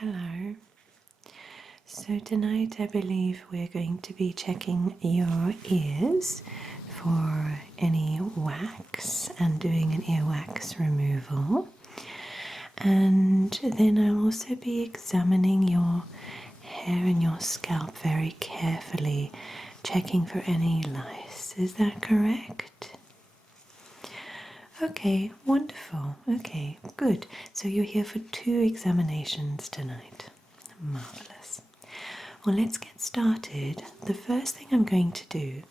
Hello. So tonight I believe we're going to be checking your ears for any wax and doing an earwax removal. And then I'll also be examining your hair and your scalp very carefully, checking for any lice. Is that correct? Okay, wonderful. Okay, good. So you're here for 2 examinations tonight. Marvelous. Well, let's get started. The first thing I'm going to do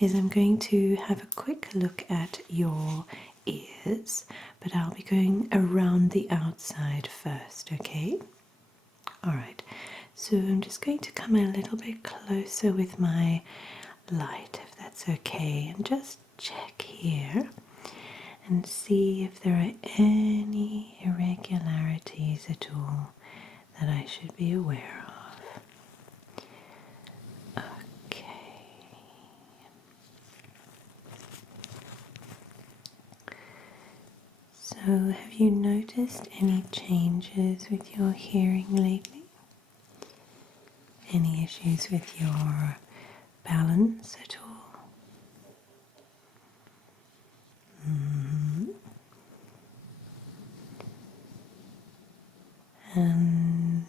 is I'm going to have a quick look at your ears, but I'll be going around the outside first, okay? Alright, so I'm just going to come a little bit closer with my light, if that's okay, and just check here and see if there are any irregularities at all that I should be aware of. Okay. So, have you noticed any changes with your hearing lately? Any issues with your balance at all? And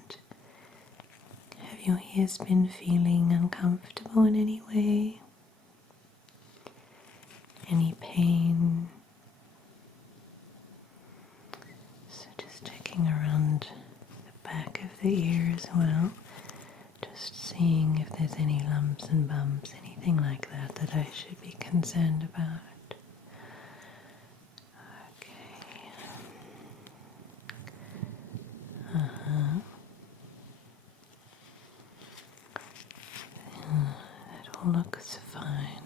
have your ears been feeling uncomfortable in any way? Any pain? So just checking around the back of the ear as well. Just seeing if there's any lumps and bumps, anything like that that I should be concerned about. Okay. That all looks fine.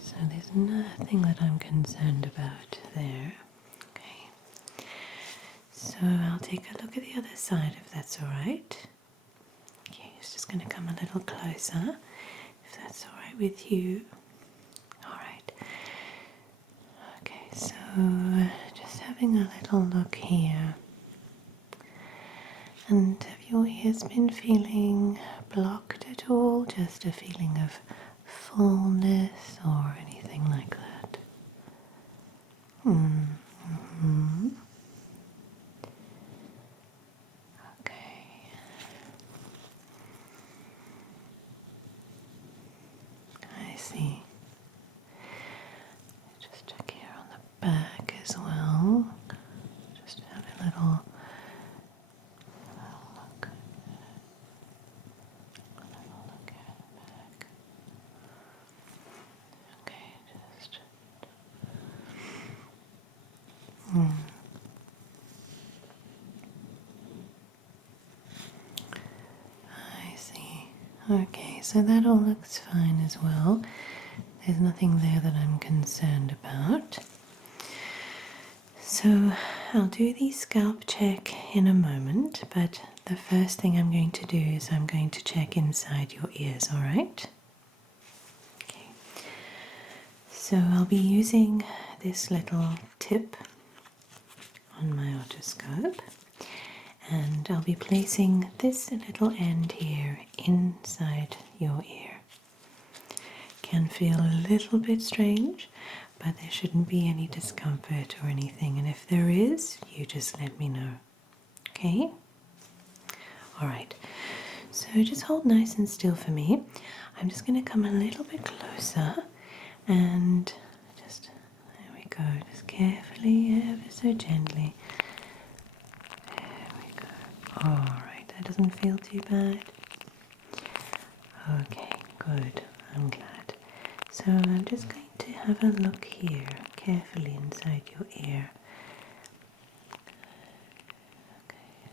So there's nothing that I'm concerned about there. Okay. So I'll take a look at the other side if that's alright. Okay, it's just going to come a little closer if that's alright with you. Alright. Okay, so just having a little look here. And have your ears been feeling blocked at all? Just a feeling of fullness or anything like that? Mm-hmm. Okay. I see. Just check here on the back as well. Just have a little look. Look at the back. Okay, just. I see. Okay, so that all looks fine as well. There's nothing there that I'm concerned about. So I'll do the scalp check in a moment, but the first thing I'm going to do is I'm going to check inside your ears, alright? Okay. So I'll be using this little tip on my otoscope, and I'll be placing this little end here inside your ear. Can feel a little bit strange, but there shouldn't be any discomfort or anything, and if there is, you just let me know. Okay? Alright, so just hold nice and still for me. I'm just going to come a little bit closer and just, there we go, just carefully, ever so gently. There we go. Alright, that doesn't feel too bad. Okay, good, I'm glad. So I'm just going to have a look here, carefully inside your ear. Okay.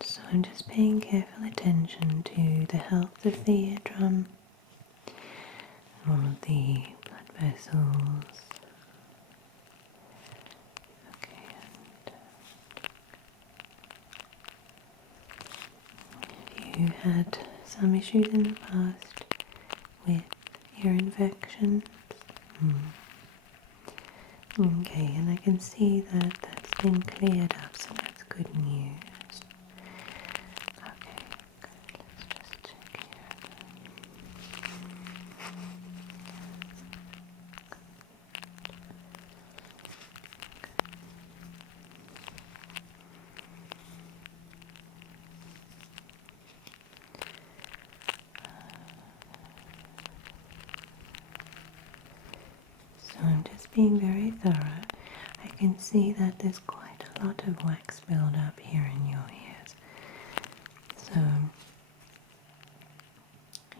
So I'm just paying careful attention to the health of the eardrum, all of the blood vessels. Okay, and have you had some issues in the past with ear infections? Okay, and I can see that that's been cleared up, so that's good news. Okay, good. Let's just check here. So I'm just being very thorough. I can see that there's quite a lot of wax build-up here in your ears. So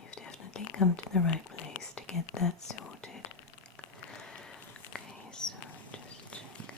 you've definitely come to the right place to get that sorted. Okay, so just check.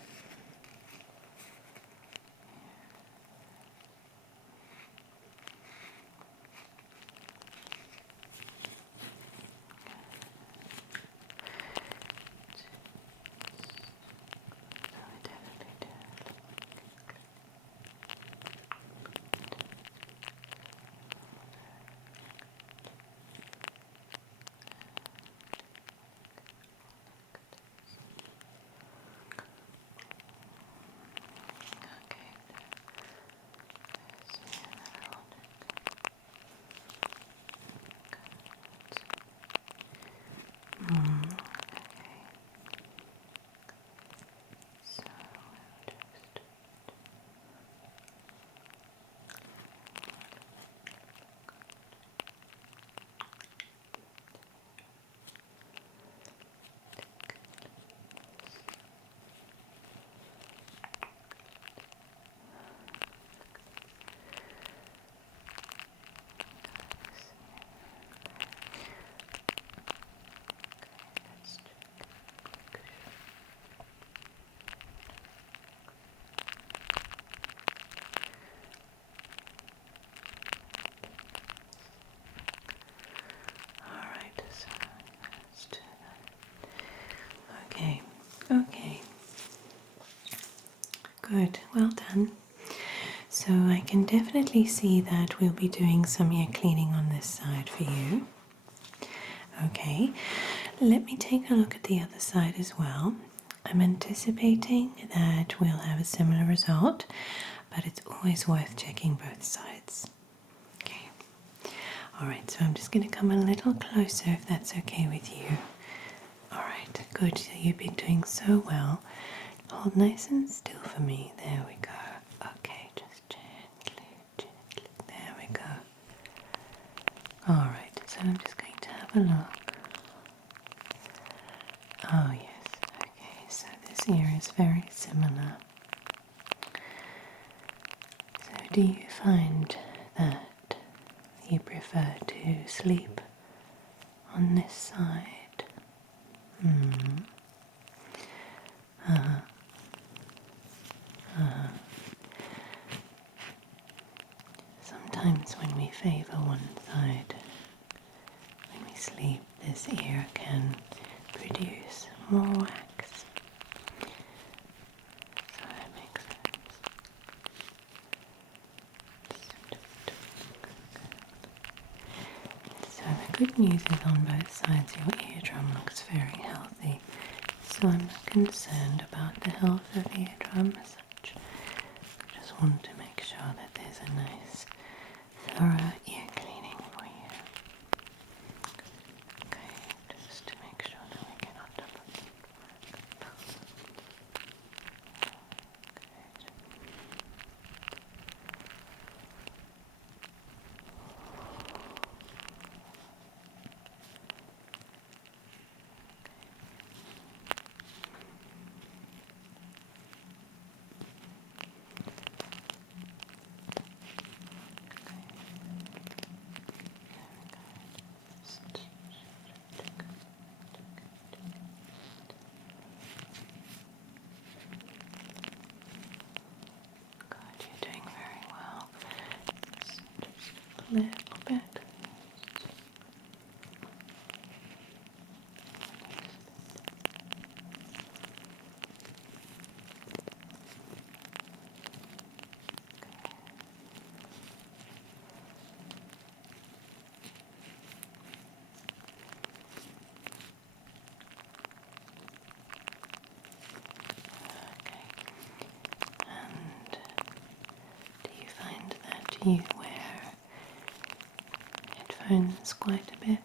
Okay, okay, good, well done. So I can definitely see that we'll be doing some ear cleaning on this side for you. Okay, let me take a look at the other side as well. I'm anticipating that we'll have a similar result, but it's always worth checking both sides. Okay, alright, so I'm just going to come a little closer if that's okay with you. Alright, good. So you've been doing so well. Hold nice and still for me. There we go. Okay, just gently, gently. There we go. Alright, so I'm just going to have a look. Oh yes, okay, so this ear is very similar. So do you find that you prefer to sleep on this side? Sometimes when we favour one side, when we sleep, this ear can produce more wax. So that makes sense. So the good news is on both sides your eardrum looks very healthy. So I'm not concerned about the health of the eardrum as such. I just want to make sure that there's a nice thorough ear cleaning for you. Okay, just to make sure that we get on top of it. You wear headphones quite a bit.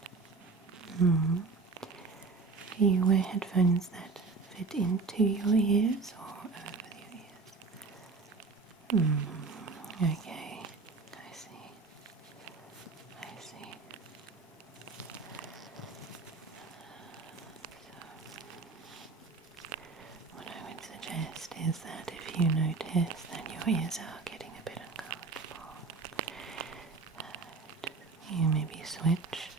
Do you wear headphones that fit into your ears or over your ears? Okay, I see. I see. So, what I would suggest is that if you notice that your ears are getting a bit uncomfortable, that you maybe switch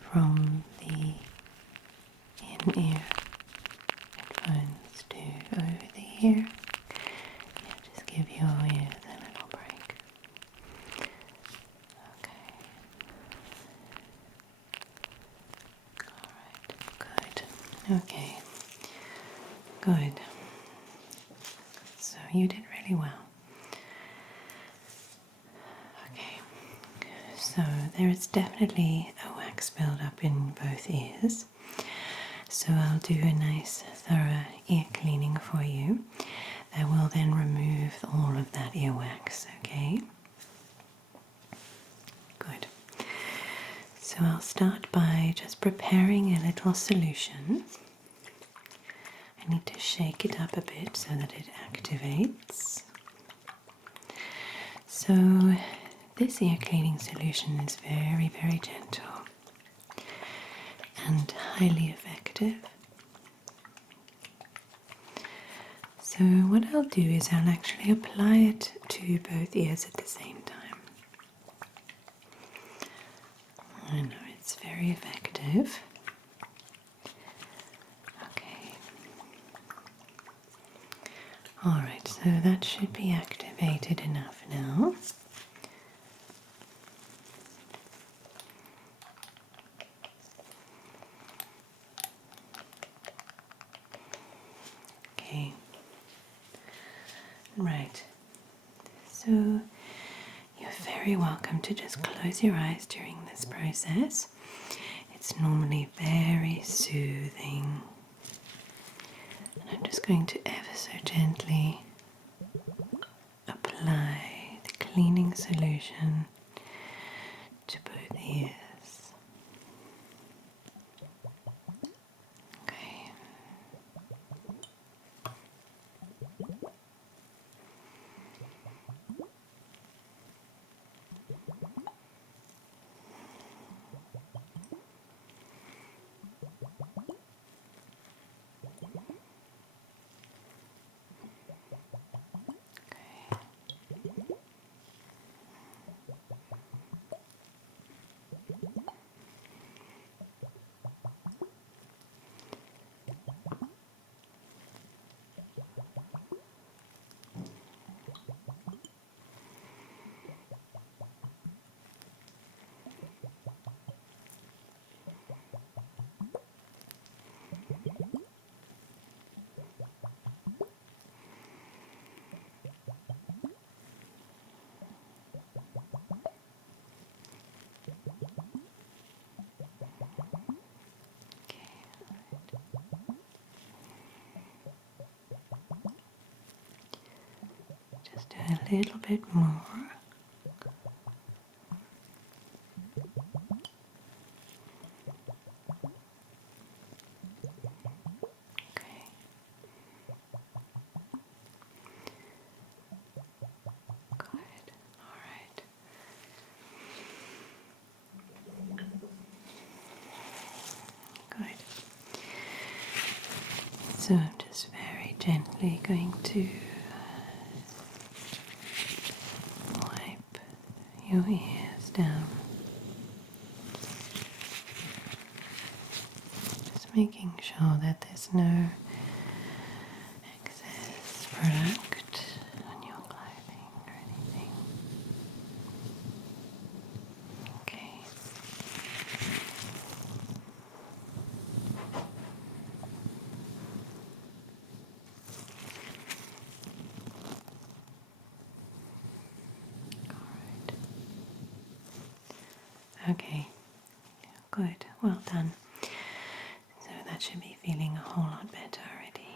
from the in-ear headphones to over the ear. Yeah, just give your ears a little break. Okay. Alright, good. Okay. Good. So you did really well. Okay. So there is definitely a wax buildup in both ears. So I'll do a nice thorough ear cleaning for you. I will then remove all of that earwax, okay? Good. So I'll start by just preparing a little solution. I need to shake it up a bit so that it activates. So this ear cleaning solution is very, very gentle and highly effective. So what I'll do is I'll actually apply it to both ears at the same time. I know it's very effective. Okay. Alright, so that should be activated enough now. Okay. Right. So you're very welcome to just close your eyes during this process. It's normally very soothing. And I'm just going to ever so gently apply the cleaning solution to both ears. Okay. Just do a little bit more. Okay. Good. All right. Good. So I'm just very gently going to wipe your ears down. Just making sure that there's no excess product on your clothing or anything. Okay. Okay, good, well done. So that should be feeling a whole lot better already.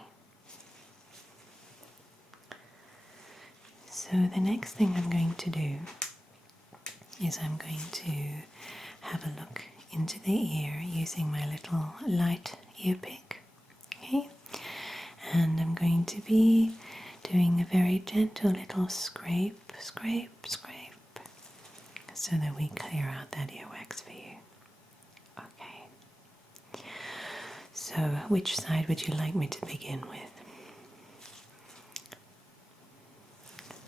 So the next thing I'm going to do is I'm going to have a look into the ear using my little light ear pick. Okay, and I'm going to be doing a very gentle little scrape, scrape, scrape, so that we clear out that earwax for you. Okay, so which side would you like me to begin with?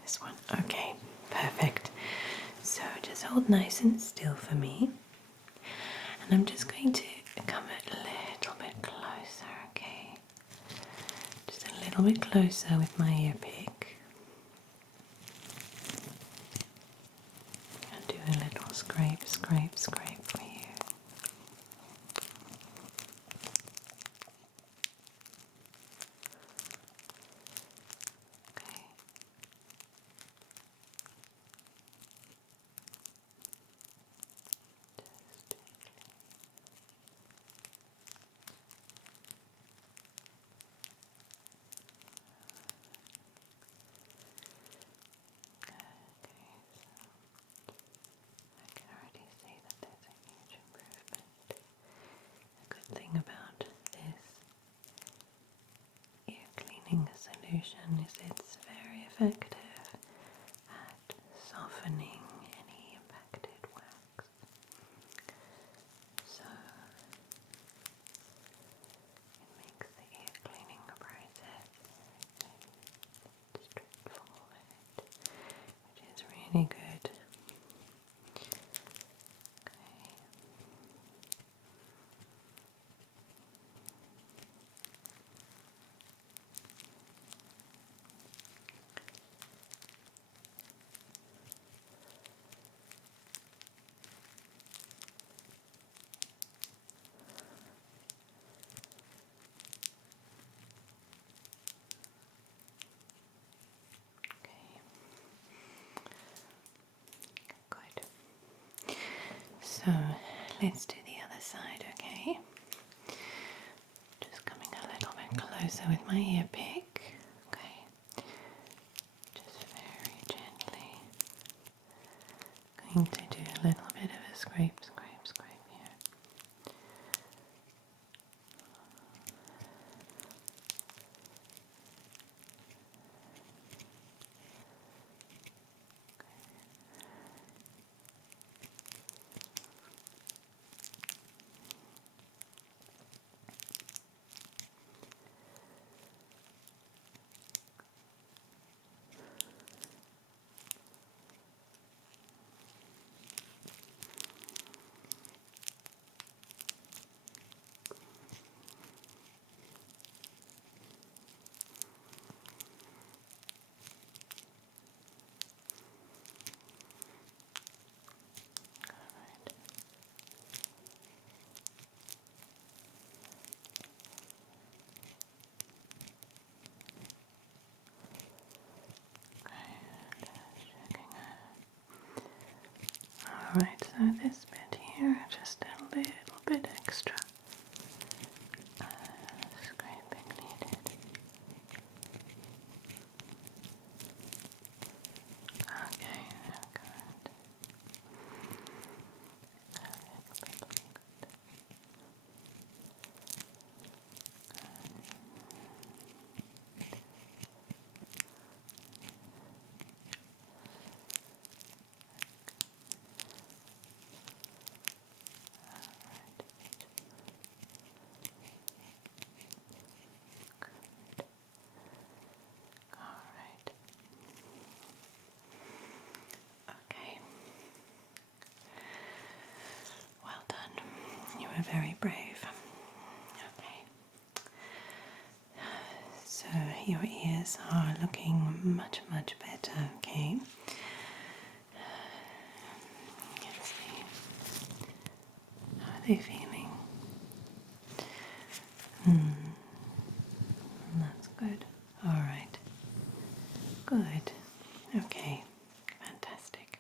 This one. Okay, perfect. So just hold nice and still for me. And I'm just going to come a little bit closer, okay? Just a little bit closer with my ear pick. And do a little scrape, scrape, scrape for you. Okay. I can already see that there's a huge improvement. The good thing about this ear cleaning solution is it's very effective at softening any impacted wax. So it makes the ear cleaning process straightforward, which is really good. Good. So let's do the other side, okay? Just coming a little bit closer with my ear pick. Okay. Just very gently. Going to do a little bit of a scrape, scrape, scrape here. Alright, so this bit here, just a little bit extra. Scraping needed. Okay, good. Alright. Okay. Well done. You were very brave. Okay. So your ears are looking much, much better, okay? Let's see. How are they feeling? That's good. Alright. Good. Okay. Fantastic.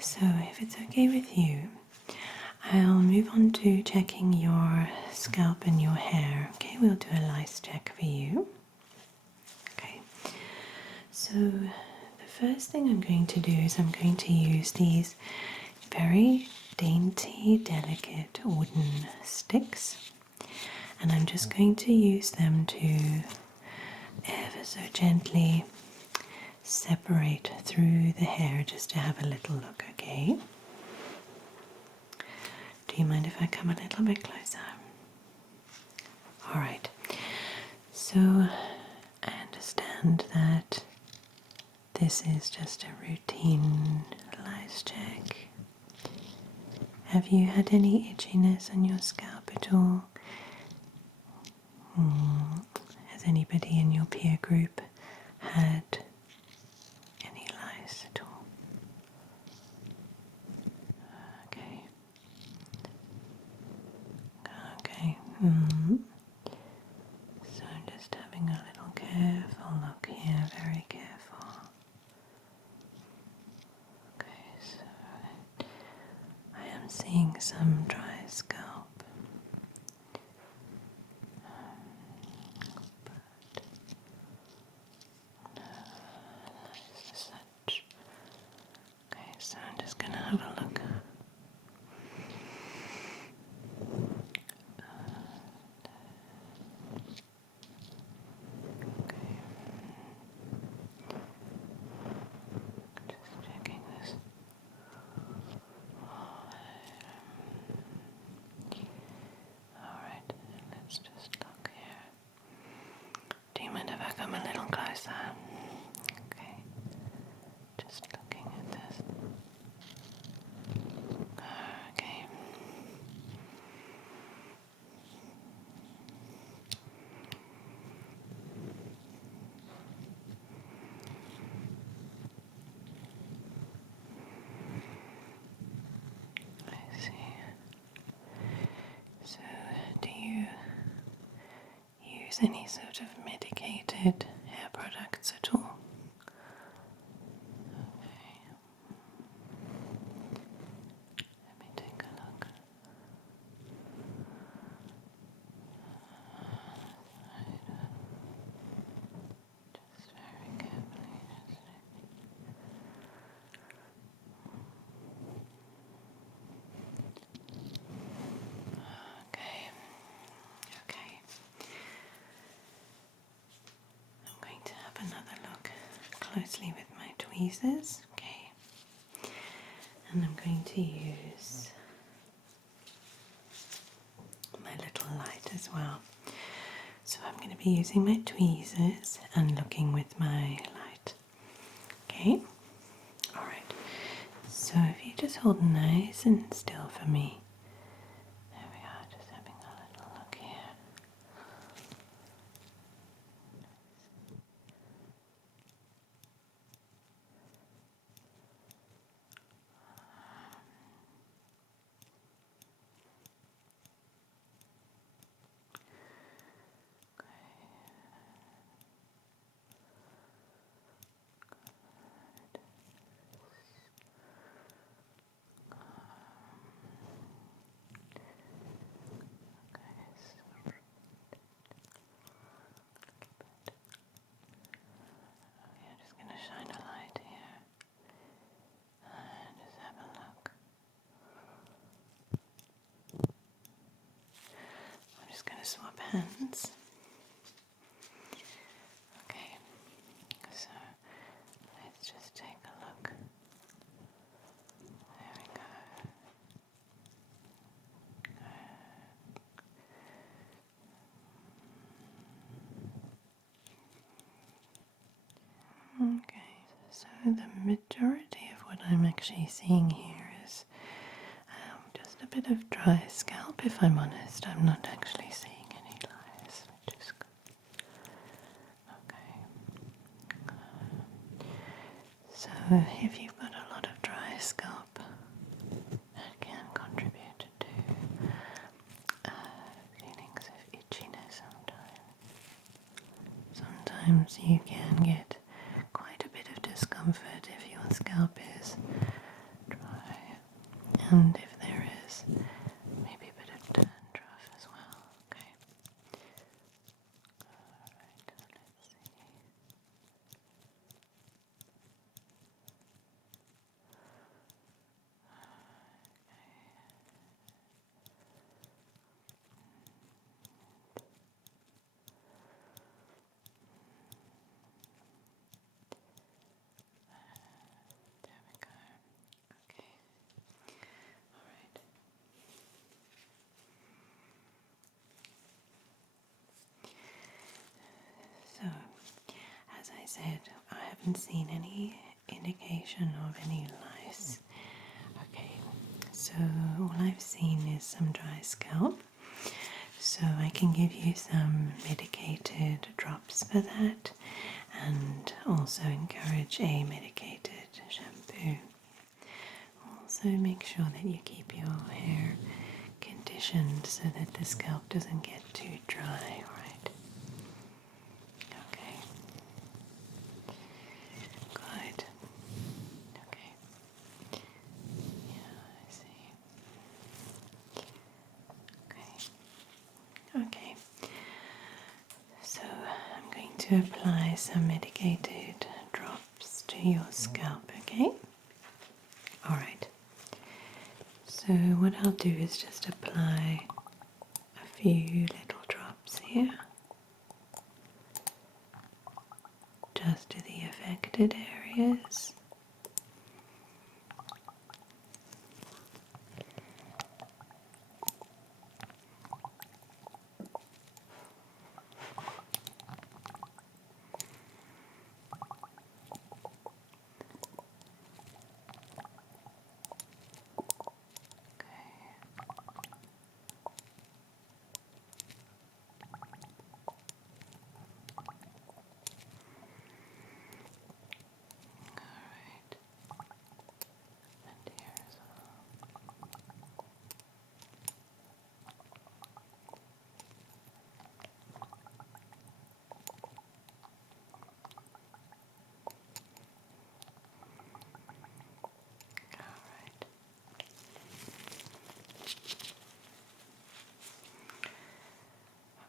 So if it's okay with you, I'll move on to checking your scalp and your hair. Okay, we'll do a lice check for you. Okay. So the first thing I'm going to do is I'm going to use these very dainty, delicate wooden sticks, and I'm just going to use them to ever so gently separate through the hair just to have a little look, okay? Do you mind if I come a little bit closer? Alright, so I understand that this is just a routine lice check. Have you had any itchiness on your scalp at all? Has anybody in your peer group had any lice at all? Okay. Okay. So I'm just having a little careful look here, very careful. Okay, so I am seeing some dry scalp. Such. Okay, so I'm just going to have a look. Okay. Just checking this. Alright, let's just look here. Do you mind if I come a little closer? Okay. Just looking at this. Okay. I see. So, do you use any sort of medicated hair products at all? Okay. Let me take a look. Just very carefully. Okay. Okay. I'm going to have another look closely with my tweezers. Okay. And I'm going to use my little light as well. So I'm going to be using my tweezers and looking with my light. Okay? Alright. So if you just hold nice and still for me. There we are, just having a little look here. I'm just going to shine a light here and just have a look. I'm just going to swap hands. Okay, so let's just take a look. There we go. Okay, so the majority of what I'm actually seeing here is just a bit of dry scalp, if I'm honest. I'm not actually seeing any lice, which is good. Okay. So if you've got a lot of dry scalp, that can contribute to feelings of itchiness sometimes. Sometimes you can get quite a bit of discomfort if your scalp is dry, and if there is maybe a bit of dandruff as well. Okay. Alright, let's see. said, I haven't seen any indication of any lice. Okay, so all I've seen is some dry scalp. So I can give you some medicated drops for that and also encourage a medicated shampoo. Also make sure that you keep your hair conditioned so that the scalp doesn't get too dry, alright? Okay. Good. Okay. Yeah, I see. Okay. Okay. So I'm going to apply some medicated drops to your scalp, okay? Alright. So what I'll do is just apply a few little drops here, just to the affected areas. Alright, and here as well. Alright.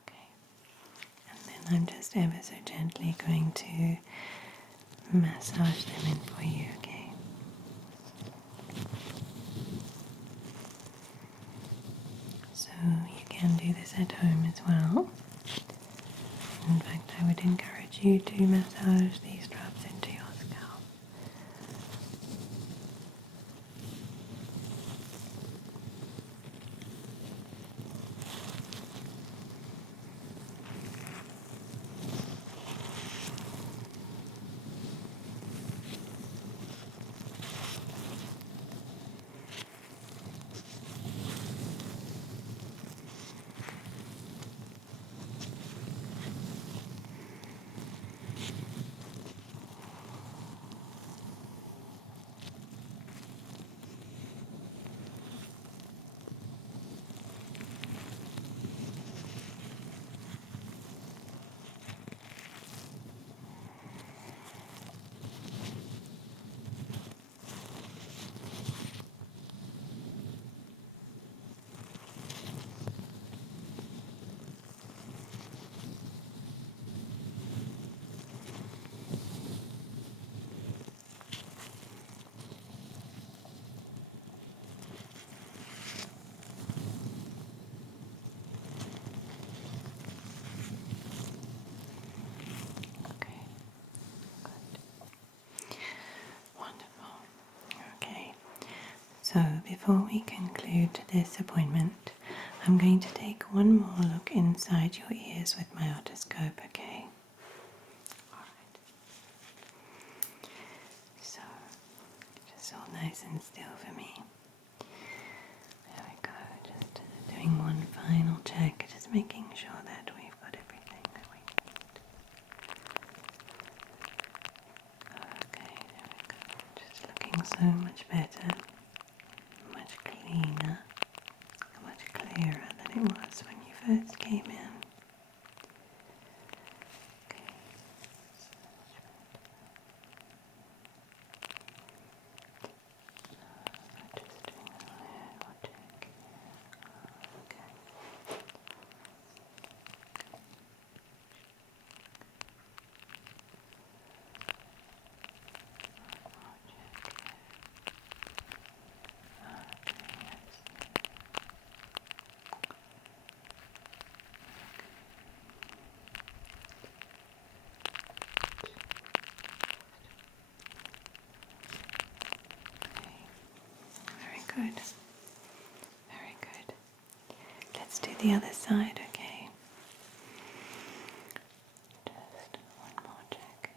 Okay. And then I'm just ever so gently going to massage them in for you, okay? So you can do this at home as well. In fact, I would encourage you to massage these drops into your scalp. Okay, good. Wonderful. Okay, so before we conclude this appointment, I'm going to take one more look inside your ears with my otoscope, okay? Alright. So, just hold nice and still for me. There we go, just doing one final check, just making sure that we've got everything that we need. Okay, there we go. Just looking so much better, much cleaner, much clearer than it was when you first came in. Okay, so much better. Just doing a little check here. Okay. Very good. Very good. Let's do the other side, okay? Just one more check.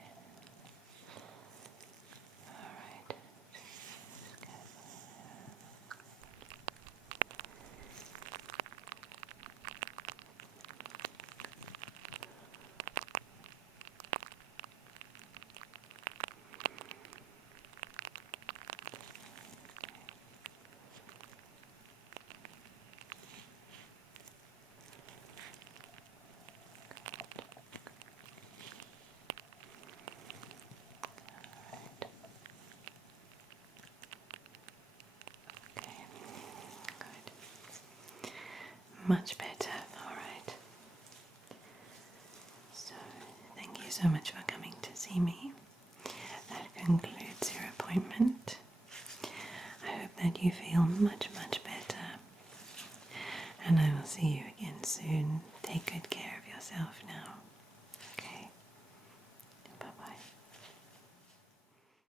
Much better. All right. So, thank you so much for coming to see me. That concludes your appointment. I hope that you feel much, much better. And I will see you again soon. Take good care of yourself now.